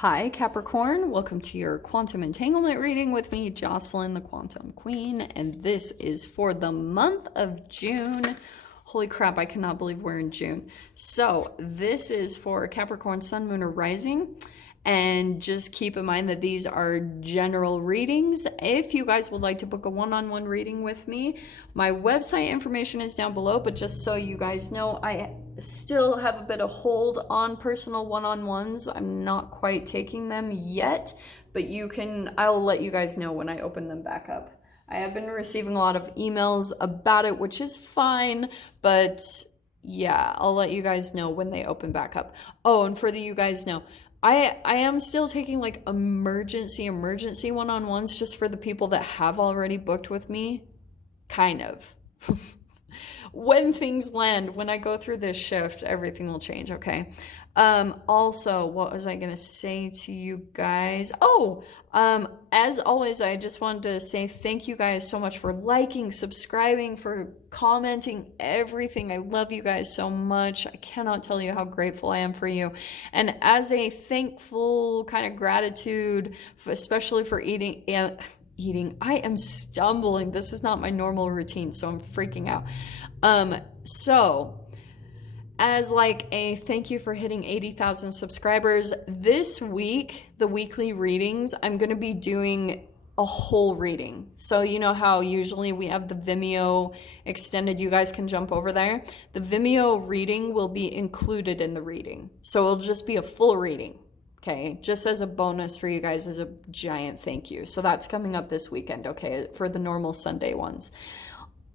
Hi, Capricorn. Welcome to your quantum entanglement reading with me, Jocelyn, the Quantum Queen. And this is for the month of June. Holy crap, I cannot believe we're in June. So this is for Capricorn, Sun, Moon, or Rising. And just keep in mind that these are general readings. If you guys would like to book a one-on-one reading with me, my website information is down below. But just so you guys know, I still have a bit of hold on personal one-on-ones. I'm not quite taking them yet, but I'll let you guys know when I open them back up. I have been receiving a lot of emails about it, which is fine, but yeah, I'll let you guys know when they open back up. Oh, and for you guys know, I am still taking like emergency one-on-ones just for the people that have already booked with me. Kind of. When things land, when I go through this shift, everything will change, okay? Also, what was I gonna say to you guys? As always, I just wanted to say thank you guys so much for liking, subscribing, for commenting, everything. I love you guys so much. I cannot tell you how grateful I am for you. And as a thankful kind of gratitude, especially for eating, I am stumbling. This is not my normal routine, so I'm freaking out. So as like a thank you for hitting 80,000 subscribers, this week, the weekly readings, I'm going to be doing a whole reading. So you know how usually we have the Vimeo extended, you guys can jump over there. The Vimeo reading will be included in the reading. So it'll just be a full reading. Okay, just as a bonus for you guys, as a giant thank you. So that's coming up this weekend, okay, for the normal Sunday ones.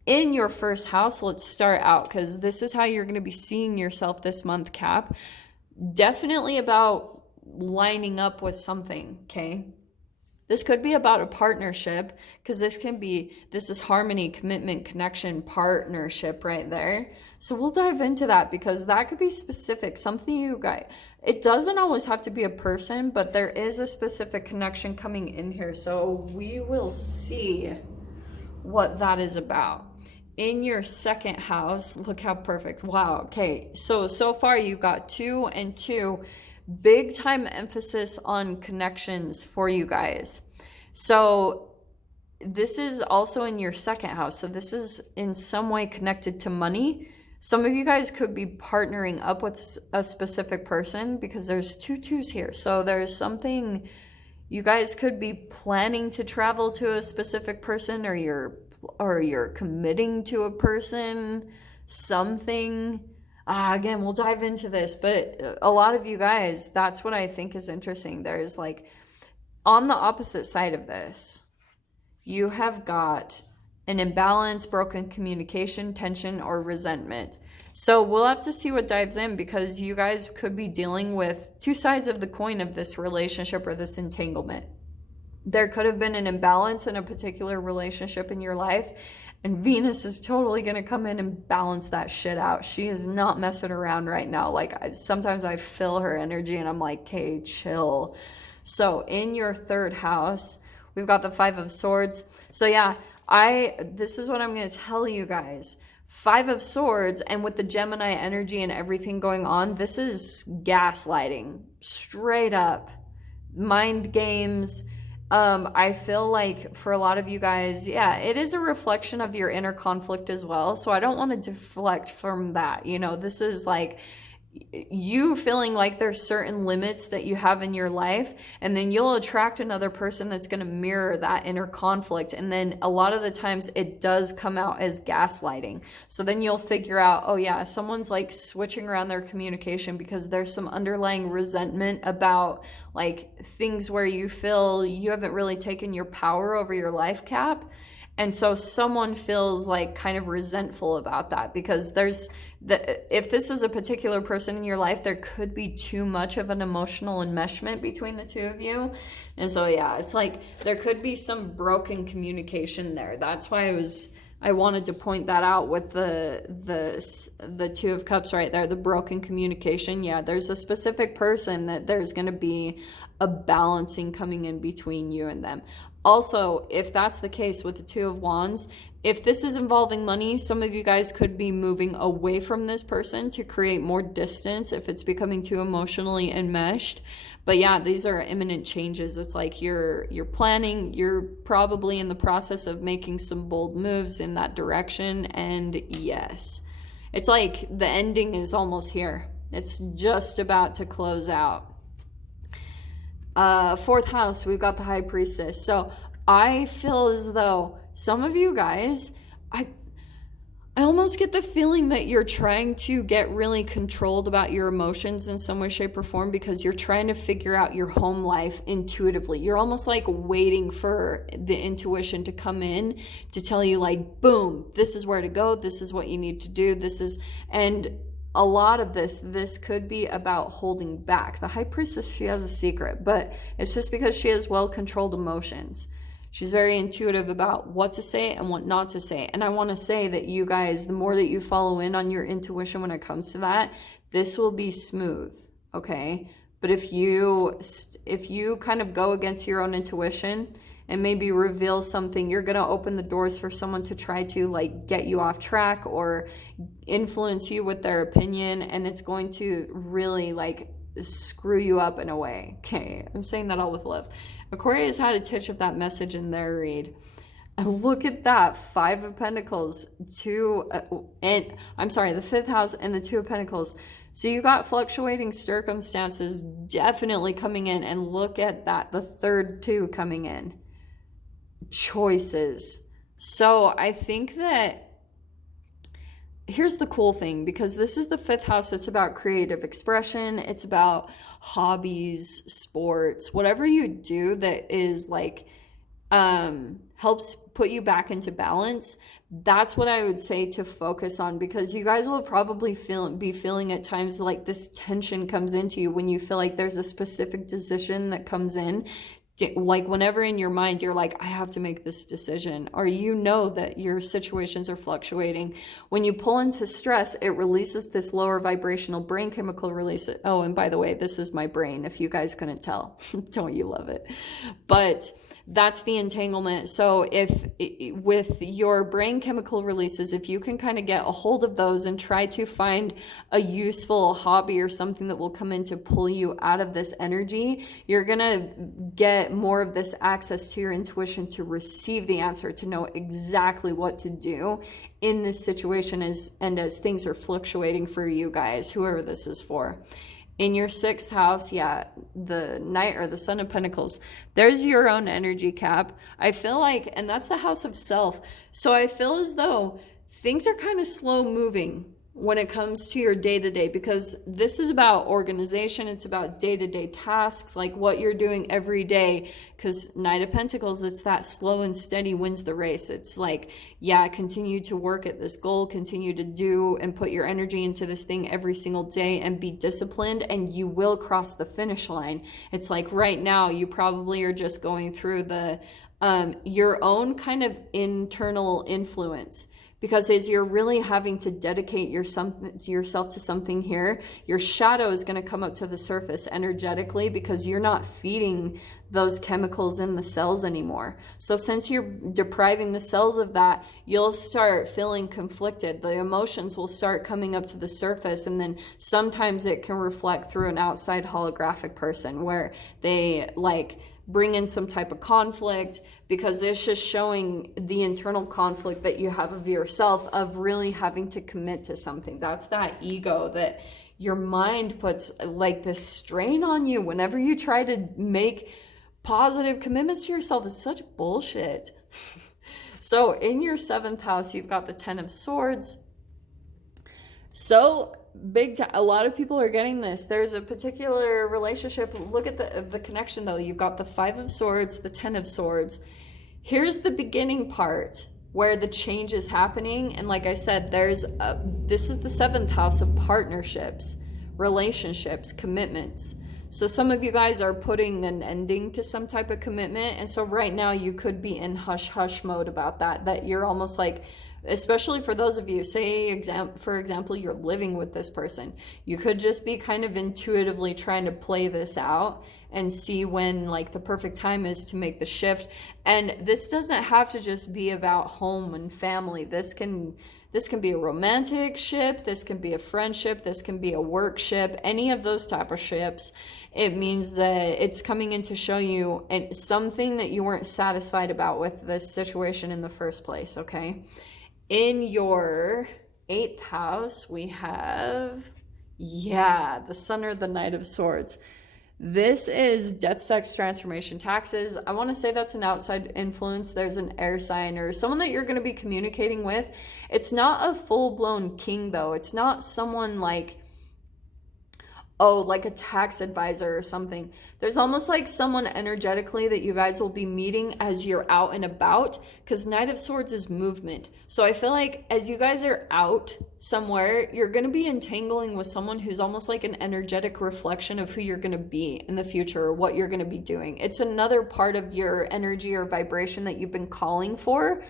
In your first house, let's start out, because this is how you're going to be seeing yourself this month, Cap. Definitely about lining up with something, okay? This could be about a partnership, because this is harmony, commitment, connection, partnership right there. So we'll dive into that, because that could be specific, something you guys, it doesn't always have to be a person, but there is a specific connection coming in here. So we will see what that is about. In your second house, look how perfect. Wow. Okay. So far you've got 2 and 2, big time emphasis on connections for you guys. So this is also in your second house. So this is in some way connected to money. Some of you guys could be partnering up with a specific person, because there's 2 2s here. So there's something, you guys could be planning to travel to a specific person, or you're committing to a person, something. Again, we'll dive into this, but a lot of you guys, that's what I think is interesting. There's like, on the opposite side of this, you have got an imbalance, broken communication, tension, or resentment. So we'll have to see what dives in, because you guys could be dealing with 2 sides of the coin of this relationship or this entanglement. There could have been an imbalance in a particular relationship in your life, and Venus is totally going to come in and balance that shit out. She is not messing around right now. Like, sometimes I feel her energy and I'm like, hey, chill. So in your third house, we've got the 5 of Swords. So yeah, this is what I'm going to tell you guys. 5 of Swords, and with the Gemini energy and everything going on, this is gaslighting. Straight up. Mind games. I feel like for a lot of you guys, yeah, it is a reflection of your inner conflict as well. So I don't want to deflect from that. You know, this is like you feeling like there's certain limits that you have in your life, and then you'll attract another person that's going to mirror that inner conflict. And then a lot of the times it does come out as gaslighting. So then you'll figure out, oh yeah, someone's like switching around their communication because there's some underlying resentment about like things where you feel you haven't really taken your power over your life, Cap. And so someone feels like kind of resentful about that, because if this is a particular person in your life, there could be too much of an emotional enmeshment between the 2 of you. And so, yeah, it's like there could be some broken communication there. That's why I wanted to point that out with the 2 of Cups right there, the broken communication. Yeah, there's a specific person that there's going to be a balancing coming in between you and them. Also, if that's the case with the 2 of Wands, if this is involving money, some of you guys could be moving away from this person to create more distance if it's becoming too emotionally enmeshed. But yeah, these are imminent changes. It's like you're planning, you're probably in the process of making some bold moves in that direction. And yes, it's like the ending is almost here. It's just about to close out. Fourth house, we've got the High Priestess. So I feel as though some of you guys, I almost get the feeling that you're trying to get really controlled about your emotions in some way, shape, or form, because you're trying to figure out your home life intuitively. You're almost like waiting for the intuition to come in to tell you, like, boom, this is where to go. This is what you need to do. And a lot of this could be about holding back. The High Priestess, she has a secret, but it's just because she has well-controlled emotions. She's very intuitive about what to say and what not to say. And I want to say that you guys, the more that you follow in on your intuition when it comes to that, this will be smooth, okay? But if you kind of go against your own intuition and maybe reveal something, you're going to open the doors for someone to try to like get you off track or influence you with their opinion, and it's going to really like screw you up in a way. Okay, I'm saying that all with love. Aquarius had a touch of that message in their read. And look at that, 5 of Pentacles, the 5th house and the 2 of Pentacles. So you got fluctuating circumstances definitely coming in, and look at that, the 3rd 2 coming in. Choices. So I think that here's the cool thing, because this is the 5th house. It's about creative expression. It's about hobbies, sports, whatever you do that is like helps put you back into balance. That's what I would say to focus on, because you guys will probably be feeling at times like this tension comes into you when you feel like there's a specific decision that comes in. Like whenever in your mind you're like, I have to make this decision, or you know that your situations are fluctuating. When you pull into stress, it releases this lower vibrational brain chemical release. Oh, and by the way, this is my brain, if you guys couldn't tell. Don't you love it? But that's the entanglement. So with your brain chemical releases, if you can kind of get a hold of those and try to find a useful hobby or something that will come in to pull you out of this energy, you're going to get more of this access to your intuition to receive the answer, to know exactly what to do in this situation as things are fluctuating for you guys, whoever this is for. In your 6th house, yeah, the Knight or the Son of Pentacles, there's your own energy, Cap. I feel like, and that's the house of self. So I feel as though things are kind of slow moving when it comes to your day-to-day, because this is about organization. It's about day-to-day tasks, like what you're doing every day. Because Knight of Pentacles, it's that slow and steady wins the race. It's like, yeah, continue to work at this goal, continue to do and put your energy into this thing every single day, and be disciplined, and you will cross the finish line. It's like right now you probably are just going through the your own kind of internal influence. Because as you're really having to dedicate yourself to something here, your shadow is going to come up to the surface energetically, because you're not feeding those chemicals in the cells anymore. So since you're depriving the cells of that, you'll start feeling conflicted. The emotions will start coming up to the surface, and then sometimes it can reflect through an outside holographic person where they like bring in some type of conflict, because it's just showing the internal conflict that you have of yourself, of really having to commit to something. That's that ego that your mind puts like this strain on you whenever you try to make positive commitments to yourself. It's such bullshit. So in your 7th house, you've got the 10 of Swords. So big time. A lot of people are getting this. There's a particular relationship. Look at the connection though. You've got the 5 of Swords, the 10 of Swords. Here's the beginning part where the change is happening. And like I said, this is the 7th house of partnerships, relationships, commitments. So some of you guys are putting an ending to some type of commitment. And so right now you could be in hush mode about that you're almost like, especially for those of you, say, for example, you're living with this person. You could just be kind of intuitively trying to play this out and see when like the perfect time is to make the shift. And this doesn't have to just be about home and family. This can be a romantic ship. This can be a friendship. This can be a work ship. Any of those type of ships. It means that it's coming in to show you something that you weren't satisfied about with this situation in the first place, okay? In your 8th house, we have, yeah, the Sun or the Knight of Swords. This is death, sex, transformation, taxes. I want to say that's an outside influence. There's an air sign or someone that you're going to be communicating with. It's not a full-blown king, though. It's not someone like, oh, like a tax advisor or something. There's almost like someone energetically that you guys will be meeting as you're out and about, because Knight of Swords is movement. So I feel like as you guys are out somewhere, you're going to be entangling with someone who's almost like an energetic reflection of who you're going to be in the future or what you're going to be doing. It's another part of your energy or vibration that you've been calling for.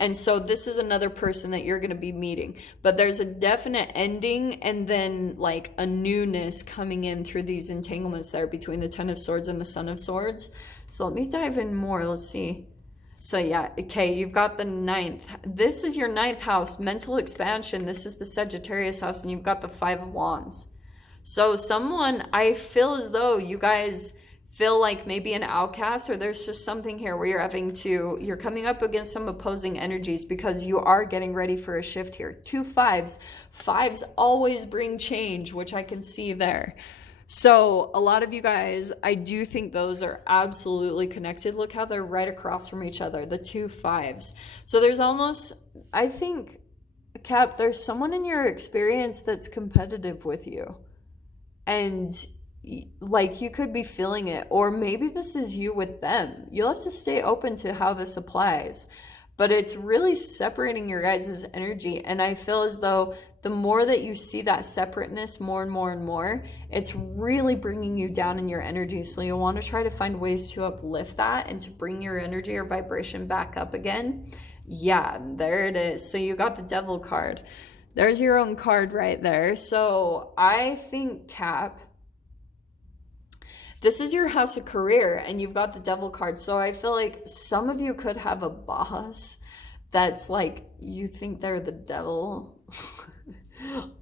And so this is another person that you're going to be meeting. But there's a definite ending and then like a newness coming in through these entanglements there between the Ten of Swords and the Sun of Swords. So let me dive in more. Let's see. So yeah, okay, you've got the 9th. This is your 9th house, mental expansion. This is the Sagittarius house, and you've got the 5 of Wands. So someone, I feel as though you guys feel like maybe an outcast, or there's just something here where you're coming up against some opposing energies because you are getting ready for a shift here. 2 5s. 5s always bring change, which I can see there. So a lot of you guys, I do think those are absolutely connected. Look how they're right across from each other, the 2 5s. So there's almost, I think, Cap, there's someone in your experience that's competitive with you. And like you could be feeling it, or maybe this is you with them. You'll have to stay open to how this applies, but it's really separating your guys' energy. And I feel as though the more that you see that separateness more and more and more, it's really bringing you down in your energy. So you'll want to try to find ways to uplift that and to bring your energy or vibration back up again. Yeah, there it is. So you got the Devil card. There's your own card right there. So I think, Cap, this is your house of career, and you've got the Devil card. So I feel like some of you could have a boss that's like, you think they're the devil.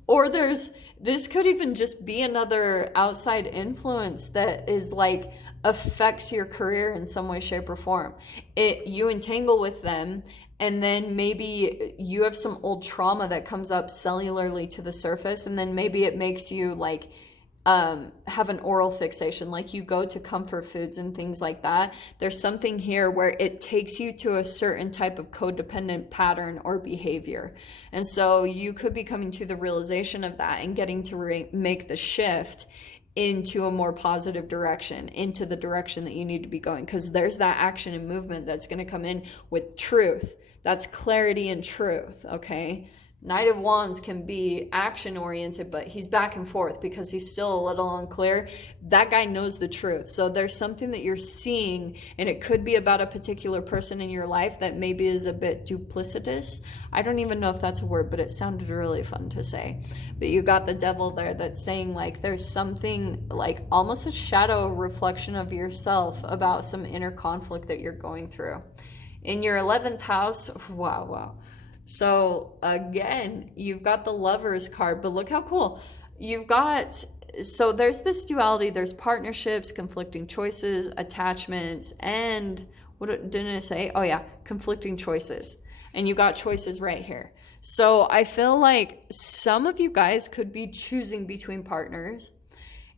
Or this could even just be another outside influence that is like, affects your career in some way, shape, or form. You entangle with them, and then maybe you have some old trauma that comes up cellularly to the surface, and then maybe it makes you like, have an oral fixation, like you go to comfort foods and things like that. There's something here where it takes you to a certain type of codependent pattern or behavior. And so you could be coming to the realization of that and getting to make the shift into a more positive direction, into the direction that you need to be going, because there's that action and movement that's going to come in with truth. That's clarity and truth, okay? Knight of Wands can be action-oriented, but he's back and forth because he's still a little unclear. That guy knows the truth. So there's something that you're seeing, and it could be about a particular person in your life that maybe is a bit duplicitous. I don't even know if that's a word, but it sounded really fun to say. But you got the Devil there that's saying like there's something like almost a shadow reflection of yourself about some inner conflict that you're going through. In your 11th house, wow. So again, you've got the Lovers card, but look how cool. You've got, so there's this duality, there's partnerships, conflicting choices, attachments, and what didn't I say? Oh yeah, conflicting choices. And you got choices right here. So I feel like some of you guys could be choosing between partners.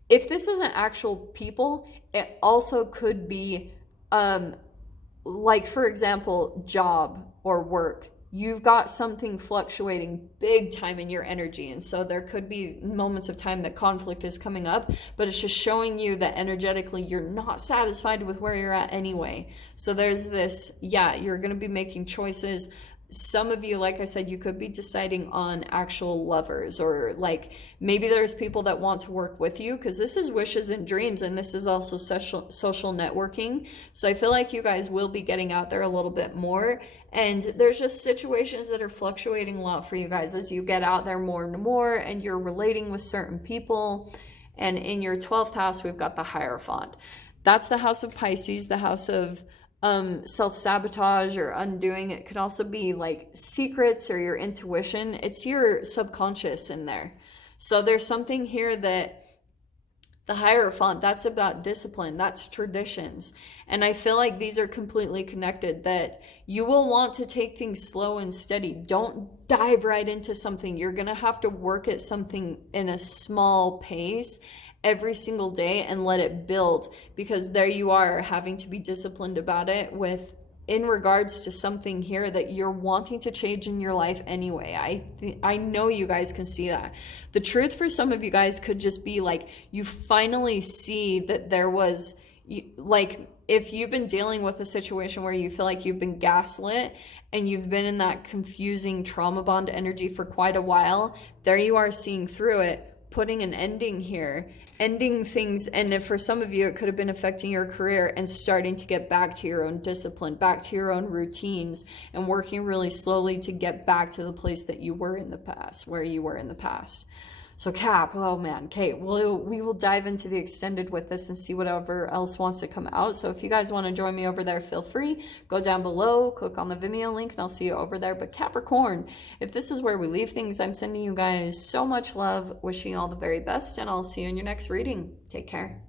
If this isn't actual people, it also could be like, for example, job or work. You've got something fluctuating big time in your energy. And so there could be moments of time that conflict is coming up, but it's just showing you that energetically you're not satisfied with where you're at anyway. So there's this, yeah, you're going to be making choices. Some of you, like I said, you could be deciding on actual lovers, or like maybe there's people that want to work with you, because this is wishes and dreams, and this is also social networking. So I feel like you guys will be getting out there a little bit more, and there's just situations that are fluctuating a lot for you guys as you get out there more and more, and you're relating with certain people. And in your 12th house, we've got the Hierophant. That's the house of Pisces, the house of self-sabotage or undoing. It could also be like secrets or your intuition. It's your subconscious in there. So there's something here that The Hierophant, that's about discipline, that's traditions. And I feel like these are completely connected, that you will want to take things slow and steady. Don't dive right into something. You're going to have to work at something in a small pace every single day and let it build, because there you are having to be disciplined about it with in regards to something here that you're wanting to change in your life anyway. I know you guys can see that. The truth for some of you guys could just be like, you finally see that there was, like, if you've been dealing with a situation where you feel like you've been gaslit and you've been in that confusing trauma bond energy for quite a while, there you are seeing through it, putting an ending here, ending things. And if for some of you, it could have been affecting your career, and starting to get back to your own discipline, back to your own routines, and working really slowly to get back to the place that you were in the past, where you were in the past. So Cap, oh man, okay, we will dive into the extended with this and see whatever else wants to come out. So if you guys want to join me over there, feel free. Go down below, click on the Vimeo link, and I'll see you over there. But Capricorn, if this is where we leave things, I'm sending you guys so much love, wishing you all the very best, and I'll see you in your next reading. Take care.